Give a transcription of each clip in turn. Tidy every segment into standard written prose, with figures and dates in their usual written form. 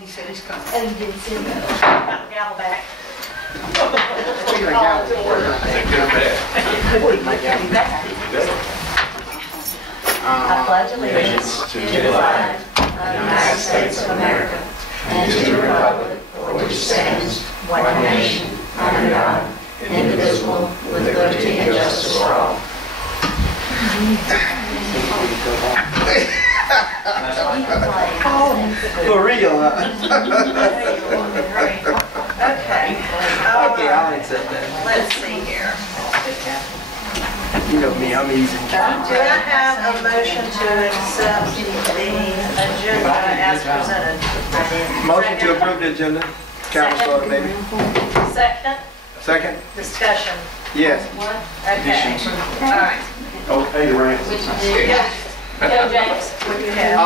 He said he's coming. Oh, you didn't see that. Gavel back. I pledge allegiance to the flag of the United States of America and to the republic for which stands one nation, under God, indivisible, with liberty and justice for all. For real, huh? Okay. Okay, I'll accept that. Let's see here. You know me, I'm easy. Do I have a motion to accept the agenda as presented? Motion to approve the agenda. Council, maybe. Second, Second? discussion. Yes. Okay. All right. Okay, right. Go, James. What do you have?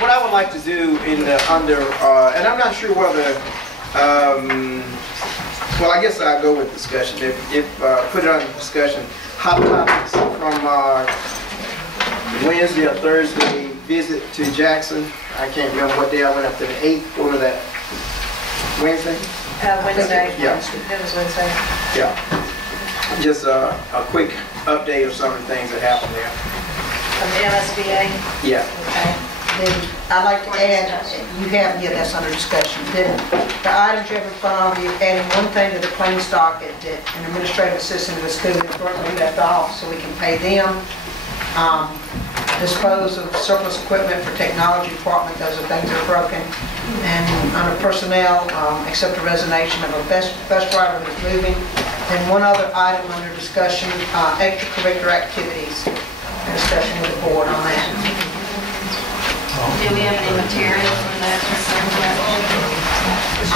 What I would like to do in the and I'm not sure whether, well, I guess I'll go with discussion. If put it on discussion, hot topics from Wednesday or Thursday visit to Jackson. I can't remember what day I went up to the 8th. What was that? Wednesday? Wednesday. Yeah. It was Wednesday. Yeah. Just a quick update of some of the things that happened there. From the MSBA? Yeah. Okay. Then I'd like to add, you have, yeah, that's under discussion. Then the items you have in front of you, adding one thing to the claim stock that an administrative assistant of the school currently left off so we can pay them. Dispose of surplus equipment for technology department, those are things that are broken. And under personnel, accept a resignation of a bus driver who's moving. And one other item under discussion, extracurricular activities. Discussion with the board on that. Do we have any material for that?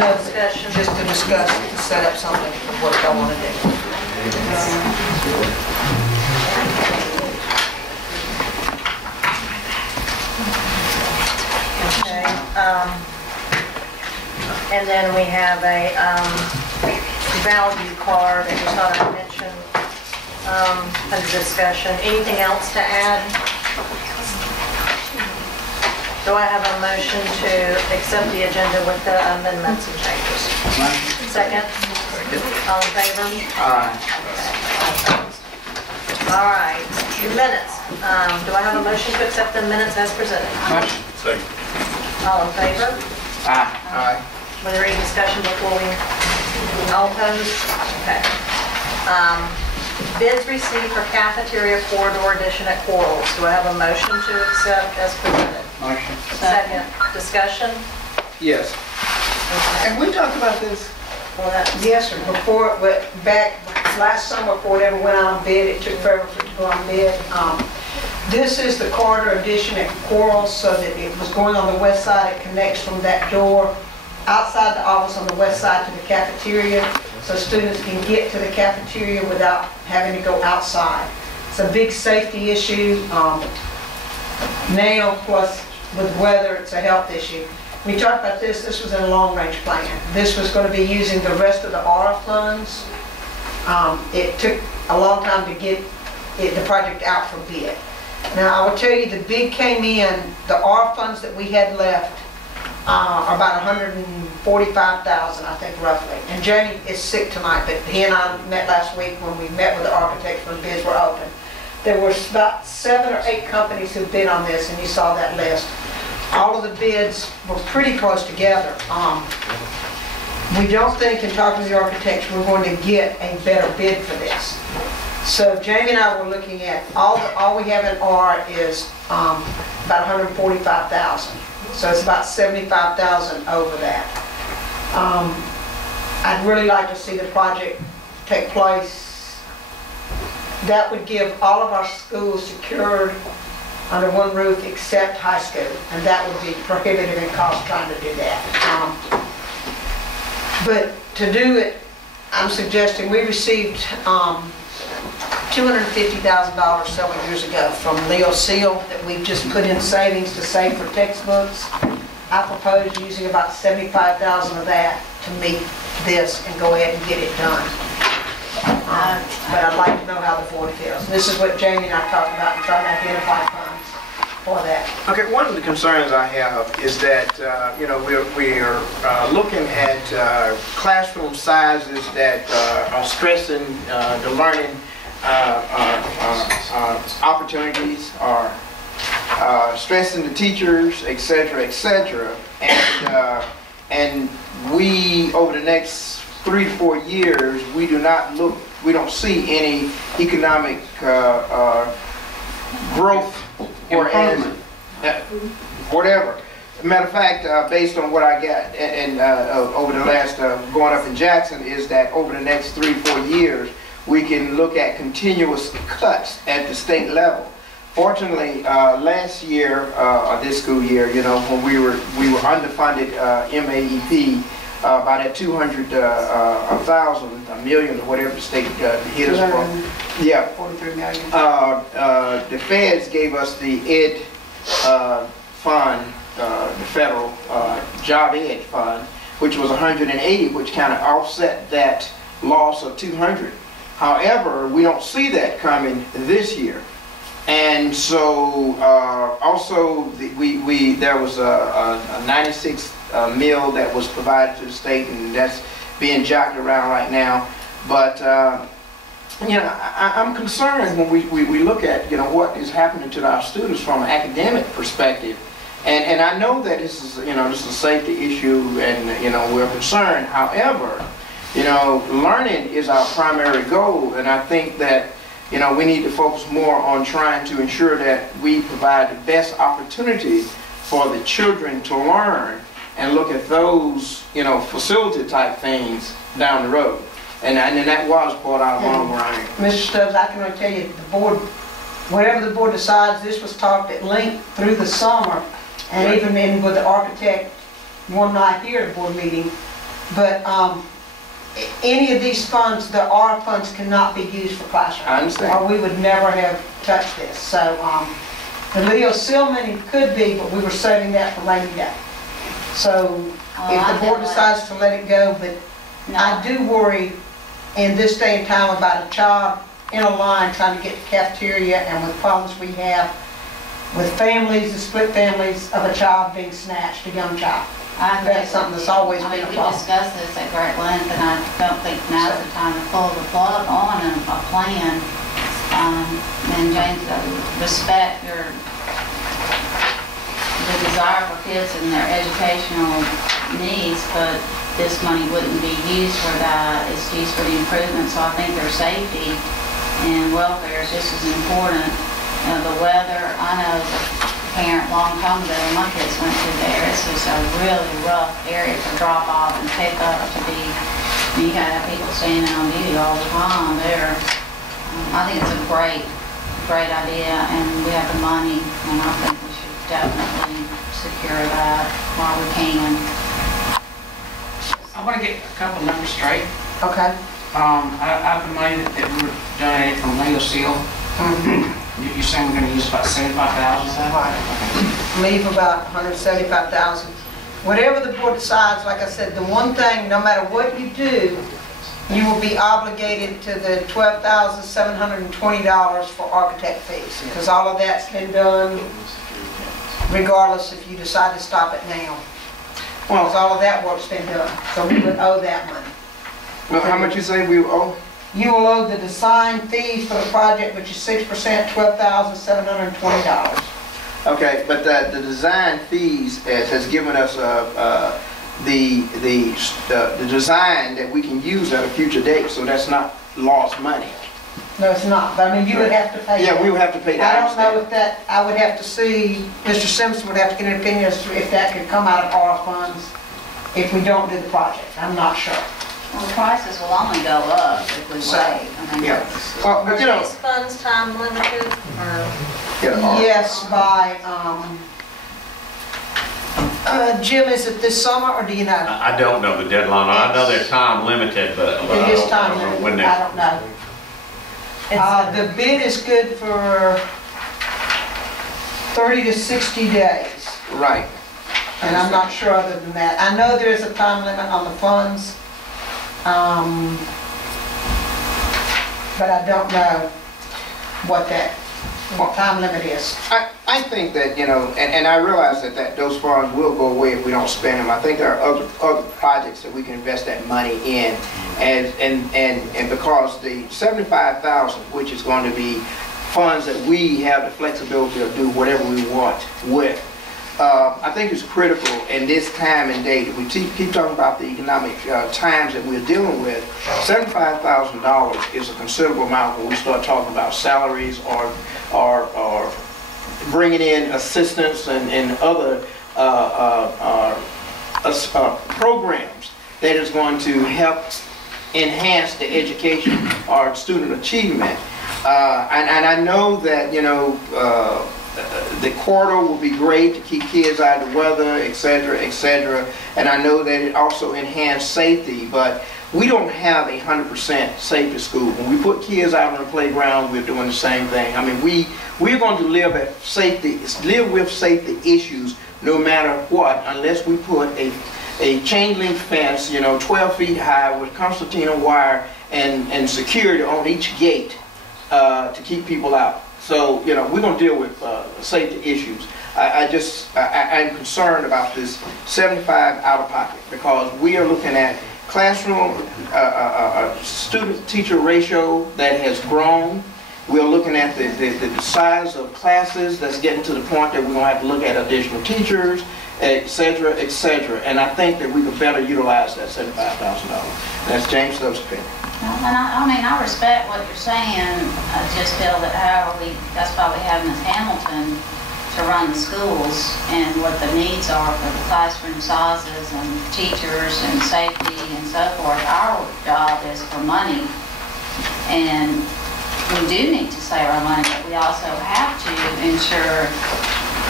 No discussion, just to discuss, to set up something for what I want to do. Okay. And then we have a value card that we thought I'd mention under discussion. Anything else to add? Do I have a motion to accept the agenda with the amendments and changes? Second? All in favor? Aye. All right, minutes. Do I have a motion to accept the minutes as presented? Motion. Second. All in favor? Aye. Was there any discussion before we, all opposed? Okay. Bids received for cafeteria corridor addition at Quarles. Do I have a motion to accept as presented? Motion. Second. Discussion? Yes. Okay. Have we talked about this? Well, that, Yes, sir. Before, back last summer, before it ever went on bid, it took forever for it to go on bid. This is the corridor addition at Quarles, so that it was going on the west side. It connects from that door outside the office on the west side to the cafeteria, so students can get to the cafeteria without having to go outside. It's a big safety issue. Now, plus with weather, it's a health issue. We talked about this was in a long-range plan. This was going to be using the rest of the ARA funds. It took a long time to get the project out for bid. Now, I will tell you, the bid came in, the ARA funds that we had left are about $145,000, I think, roughly. And Jamie is sick tonight, but he and I met last week when we met with the architects when bids were open. There were about 7 or 8 companies who bid on this, and you saw that list. All of the bids were pretty close together. We don't think, in talking to the architects, we're going to get a better bid for this. So Jamie and I were looking at, all we have in R is about $145,000. So it's about $75,000 over that. I'd really like to see the project take place. That would give all of our schools secured under one roof except high school, and that would be prohibitive in cost trying to do that. But to do it, I'm suggesting we received $250,000 several years ago from Leo Seal that we've just put in savings to save for textbooks. I propose using about $75,000 of that to meet this and go ahead and get it done. But I'd like to know how the board feels. This is what Jamie and I talked about, and trying to identify funds for that. Okay, one of the concerns I have is that, you know, we're looking at classroom sizes that are stressing the learning opportunities, are stressing the teachers, et cetera, and we, over the next 3 to 4 years, we don't see any economic growth or whatever. Matter of fact, based on what I got and over the last going up in Jackson, is that over the next 3 to 4 years, we can look at continuous cuts at the state level. Fortunately, last year, or this school year, you know, when we were underfunded MAEP by that 200,000, a million, or whatever the state hit us from. Yeah. 43 million. The feds gave us the ED fund, the federal job ed fund, which was 180, which kind of offset that loss of 200. However, we don't see that coming this year. And so also there was a 96 mil that was provided to the state, and that's being jockeyed around right now. But you know, I'm concerned when we look at, you know, what is happening to our students from an academic perspective. And I know that this is, you know, this is a safety issue, and, you know, we're concerned. However, you know, learning is our primary goal, and I think that, you know, we need to focus more on trying to ensure that we provide the best opportunity for the children to learn, and look at those, you know, facility type things down the road. And that was part of our long run. Mr. Stubbs, I can only tell you, the board, whatever the board decides, this was talked at length through the summer, and Right. even in with the architect one night here at the board meeting. But any of these funds, the ARA funds, cannot be used for classrooms. I understand. Or we would never have touched this. So the Leo Silman could be, but we were saving that for rainy day. So if the board decides to let it go, but I do worry in this day and time about a child in a line trying to get to the cafeteria, and with problems we have with families, the split families of a child being snatched, a young child. That's something that's always been a We problem. discussed this at great length, and I don't think now's the time to pull the plug on a plan. And James, I respect the desire for kids and their educational needs, but this money wouldn't be used for that. It's used for the improvement, so I think their safety and welfare is just as important. You know, the weather, I know as a parent long time ago, when my kids went through there, it's just a really rough area for drop off and pick up to be. You gotta have people standing on duty all the time there. I think it's a great idea, and we have the money, and I think we should definitely secure that while we can. I want to get a couple numbers straight. Okay. Out of the money that we were donated from Leo Seal, you're saying we're going to use about 75,000 of that? Right. Leave about 175,000. Whatever the board decides, like I said, the one thing, no matter what you do, you will be obligated to the $12,720 for architect fees, because all of that's been done regardless if you decide to stop it now. Because all of that work's been done, so we would owe that money. Well, how much you say we owe? You will owe the design fees for the project, which is 6%, $12,720. Okay, but the design fees has given us the design that we can use at a future date, so that's not lost money. No, it's not, but I mean, you would have to pay that. Yeah, we would have to pay that. I don't know if that, I would have to see, Mr. Simpson would have to get an opinion as to if that could come out of ARA funds if we don't do the project. I'm not sure. Well, the prices will only go up if we wait. I mean, Yeah. Well, but you Are know, these funds time limited, or? Yes, by, Jim, is it this summer, or do you know? I don't know the deadline. I know they're time limited, but I It is don't time know limited, when I they're. don't know. The bid is good for 30 to 60 days. right. And I'm not sure other than that. I know there's a time limit on the funds, but I don't know what that time limit is. I I think that, you know, and I realize that those funds will go away if we don't spend them. I think there are other projects that we can invest that money in, and because the $75,000, which is going to be funds that we have the flexibility to do whatever we want with, I think it's critical in this time and date. We keep talking about the economic times that we're dealing with. $75,000 is a considerable amount when we start talking about salaries or bringing in assistance and other programs that is going to help enhance the education or student achievement. And I know that, you know, the corridor will be great to keep kids out of the weather, etc., etc. And I know that it also enhances safety, but we don't have 100% safety school. When we put kids out on the playground, we're doing the same thing. I mean, we're going to live with safety issues no matter what, unless we put a chain link fence, you know, 12 feet high with concertina wire and security on each gate to keep people out. So, you know, we're going to deal with safety issues. I'm concerned about this 75 out of pocket, because we are looking at classroom student-teacher ratio that has grown. We're looking at the size of classes that's getting to the point that we're going to have to look at additional teachers, etc., etc. And I think that we could better utilize that $75,000. That's James Stubbs' opinion. And I mean, I respect what you're saying. I just feel that that's why we have Ms. Hamilton to run the schools and what the needs are for the classroom sizes and teachers and safety and so forth. Our job is for money, and we do need to save our money, but we also have to ensure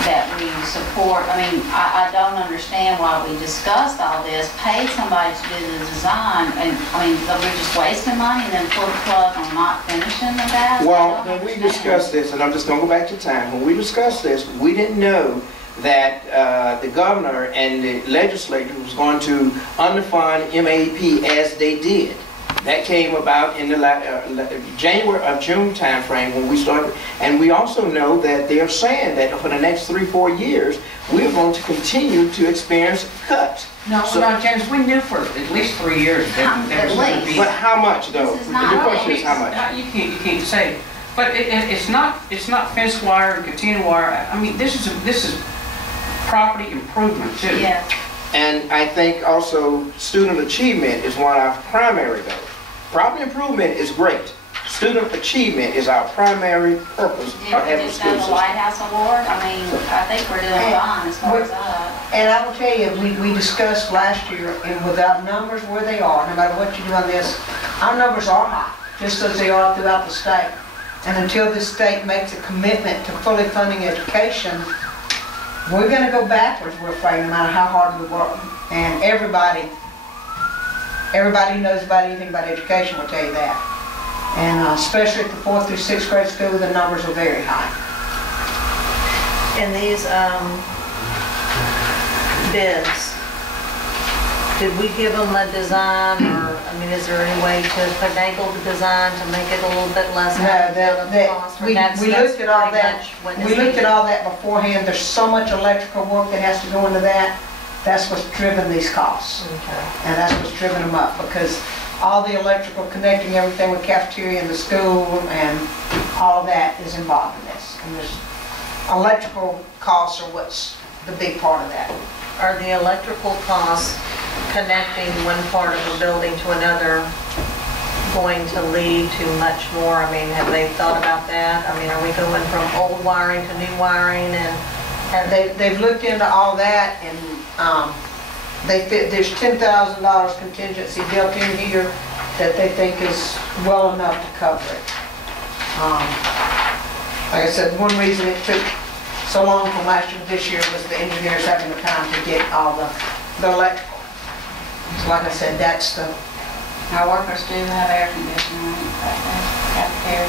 that we support. I mean, I don't understand why we discussed all this, paid somebody to do the design, and I mean, we're just wasting money and then pull the plug on not finishing the task. Well, when we discussed this, and I'm just going to go back to time, when we discussed this, we didn't know that the governor and the legislature was going to underfund MAEP as they did. That came about in the June time frame when we started. And we also know that they are saying that for the next 3-4 years, we're going to continue to experience cuts. No, James, we knew for at least 3 years that there was going to be. But how much, though? This is not The question is how much. You can't say. But it's not fence wire and container wire. I mean, this is property improvement too. Yeah. And I think also student achievement is one of our primary goals. Property improvement is great. Student achievement is our primary purpose of having a Just school have the system. White House Award. I mean, I think we're doing fine as far as that. And I will tell you, we discussed last year, and without numbers where they are, no matter what you do on this, our numbers are high, just as they are throughout the state. And until this state makes a commitment to fully funding education, we're going to go backwards, we're afraid, no matter how hard we work. And everybody who knows about anything about education will tell you that. And especially at the 4th through 6th grade school, the numbers are very high. And these bids, did we give them a design, or, I mean, is there any way to finagle the design to make it a little bit less? We looked at all that. We looked at all that beforehand. There's so much electrical work that has to go into that. That's what's driven these costs. Okay. And that's what's driven them up, because all the electrical connecting everything with cafeteria and the school and all of that is involved in this. And there's electrical costs are what's the big part of that. Are the electrical costs connecting one part of the building to another going to lead to much more? I mean, have they thought about that? I mean, are we going from old wiring to new wiring? And they've looked into all that, and there's $10,000 contingency built in here that they think is well enough to cover it. Like I said, one reason it took so long from last year to this year was the engineers having the time to get all the electrical. So like I said, that's the... Our workers do have air conditioning at the cafeteria.